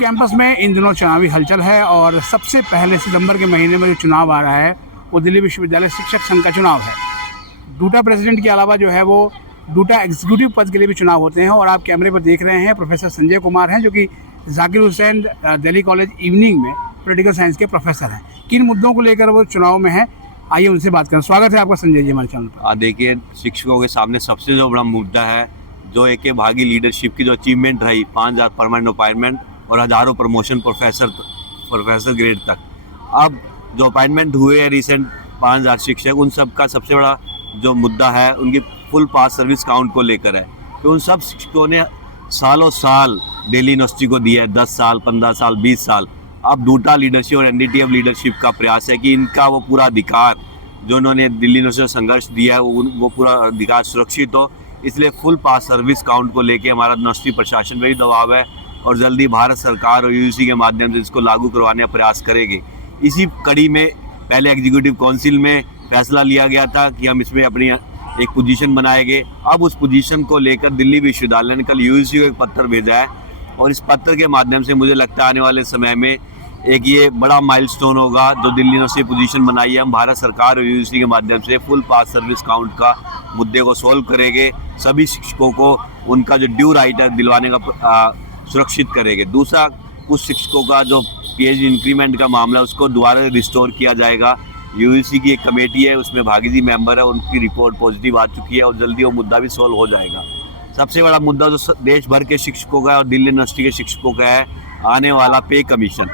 Campus में इन दिनों चुनावी हलचल है और सबसे पहले सितंबर के महीने में जो चुनाव आ रहा है वो दिल्ली विश्वविद्यालय शिक्षक संघ का चुनाव है। डूटा प्रेसिडेंट के अलावा जो है वो डूटा एग्जीक्यूटिव पद के लिए भी चुनाव होते हैं और आप कैमरे पर देख रहे हैं प्रोफेसर संजय कुमार हैं जो कि जाकिर हुसैन दिल्ली कॉलेज इवनिंग में पॉलिटिकल साइंस के प्रोफेसर हैं। किन मुद्दों को लेकर वो चुनाव में है, आइए उनसे बात करें। स्वागत है आपका संजय जी हमारे चैनल पर। देखिए, शिक्षकों के सामने सबसे जो बड़ा मुद्दा है जो एक भागी लीडरशिप की जो अचीवमेंट रही 5000 परमानेंट अपॉइंटमेंट और हज़ारों प्रमोशन प्रोफेसर ग्रेड तक। अब जो अपॉइंटमेंट हुए हैं रिसेंट 5000 शिक्षक, उन सब का सबसे बड़ा जो मुद्दा है उनकी फुल पास सर्विस काउंट को लेकर है कि उन सब शिक्षकों ने सालों साल दिल्ली यूनिवर्सिटी को दिया है, 10 साल 15 साल 20 साल। अब डूटा लीडरशिप और एनडीटीएफ लीडरशिप का प्रयास है कि इनका वो पूरा अधिकार जो उन्होंने दिल्ली यूनिवर्सिटी संघर्ष दिया है वो पूरा अधिकार सुरक्षित हो। इसलिए फुल पास सर्विस काउंट को लेके हमारा यूनिवर्सिटी प्रशासन पर भी दबाव है और जल्दी भारत सरकार और यूजीसी के माध्यम से इसको लागू करवाने का प्रयास करेंगे। इसी कड़ी में पहले एग्जीक्यूटिव काउंसिल में फैसला लिया गया था कि हम इसमें अपनी एक पोजीशन बनाएंगे। अब उस पोजीशन को लेकर दिल्ली विश्वविद्यालय ने कल यूजीसी को एक पत्र भेजा है और इस पत्र के माध्यम से मुझे लगता है आने वाले समय में एक ये बड़ा माइलस्टोन होगा जो दिल्ली यूनिवर्सिटी पोजीशन बनाई है। हम भारत सरकार और यूजीसी के माध्यम से फुल पास सर्विस काउंट का मुद्दे को सोल्व करेंगे, सभी शिक्षकों को उनका जो ड्यू राइट है दिलवाने का सुरक्षित करेंगे। दूसरा, कुछ शिक्षकों का जो पीएचडी इंक्रीमेंट का मामला उसको दोबारा रिस्टोर किया जाएगा। यूजीसी की एक कमेटी है, उसमें भागीजी मेंबर है, उनकी रिपोर्ट पॉजिटिव आ चुकी है और जल्दी वो मुद्दा भी सोल्व हो जाएगा। सबसे बड़ा मुद्दा जो देश भर के शिक्षकों का और दिल्ली यूनिवर्सिटी के शिक्षकों का है, आने वाला पे कमीशन।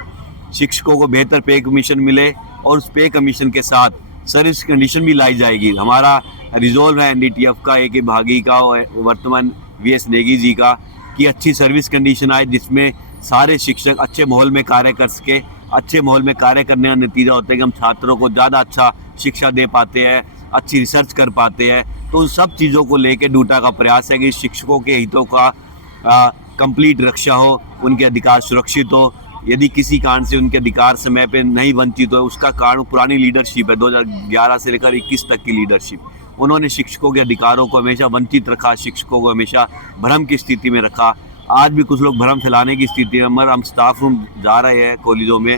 शिक्षकों को बेहतर पे कमीशन मिले और उस पे कमीशन के साथ सर्विस कंडीशन भी लाई जाएगी। हमारा रिजोल्व है एनडीटीएफ का, एक भागी का और वर्तमान वीएस नेगी जी का, कि अच्छी सर्विस कंडीशन आए जिसमें सारे शिक्षक अच्छे माहौल में कार्य कर सके। अच्छे माहौल में कार्य करने का नतीजा होता है कि हम छात्रों को ज़्यादा अच्छा शिक्षा दे पाते हैं, अच्छी रिसर्च कर पाते हैं। तो उन सब चीज़ों को लेकर डूटा का प्रयास है कि शिक्षकों के हितों का कंप्लीट रक्षा हो, उनके अधिकार सुरक्षित हो। यदि किसी कारण से उनके अधिकार समय पे नहीं वंचित हो, उसका कारण पुरानी लीडरशिप है 2011 से लेकर 21 तक की लीडरशिप। उन्होंने शिक्षकों के अधिकारों को हमेशा वंचित रखा, शिक्षकों को हमेशा भ्रम की स्थिति में रखा। आज भी कुछ लोग भ्रम फैलाने की स्थिति में, मगर हम स्टाफ रूम जा रहे हैं कॉलेजों में,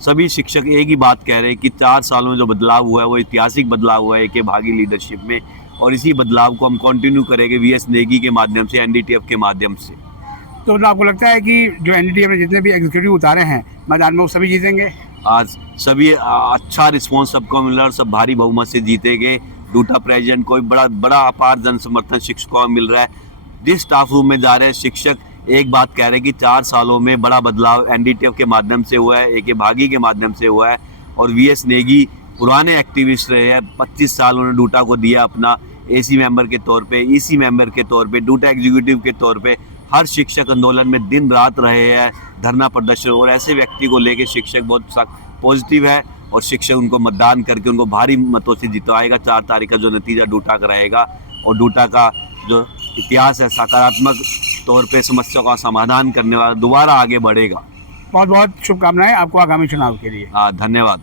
सभी शिक्षक एक ही बात कह रहे हैं कि 4 सालों में जो बदलाव हुआ है वो ऐतिहासिक बदलाव हुआ है एक भागी लीडरशिप में, और इसी बदलाव को हम कंटिन्यू करेंगे वीएस नेगी के माध्यम से, एनडीटीएफ के माध्यम से। तो आपको लगता है कि जो एनडीटीएफ ने जितने भी एग्जीक्यूटिव उतारे हैं मैदान में वो सभी जीतेंगे? आज सभी अच्छा रिस्पॉन्स सबको मिल रहा है और सब भारी बहुमत से जीतेंगे। डूटा प्रेसिडेंट को बड़ा अपार जन समर्थन शिक्षकों को मिल रहा है। जिस स्टाफ रूम में जा रहे हैं शिक्षक एक बात कह रहे हैं कि 4 सालों में बड़ा बदलाव एनडीटीएफ के माध्यम से हुआ है, एक भागी के माध्यम से हुआ है। और वीएस नेगी पुराने एक्टिविस्ट रहे हैं, 25 साल उन्होंने डूटा को दिया अपना एसी मेंबर के तौर पे, ईसी मेंबर के तौर पे, डूटा एग्जीक्यूटिव के तौर पे। हर शिक्षक आंदोलन में दिन रात रहे हैं, धरना प्रदर्शन, और ऐसे व्यक्ति को लेके शिक्षक बहुत पॉजिटिव है और शिक्षक उनको मतदान करके उनको भारी मतों से जितवाएगा। 4 तारीख का जो नतीजा डूटा का रहेगा और डूटा का जो इतिहास है सकारात्मक तौर पे समस्या का समाधान करने वाला दोबारा आगे बढ़ेगा। बहुत बहुत शुभकामनाएं आपको आगामी चुनाव के लिए। धन्यवाद।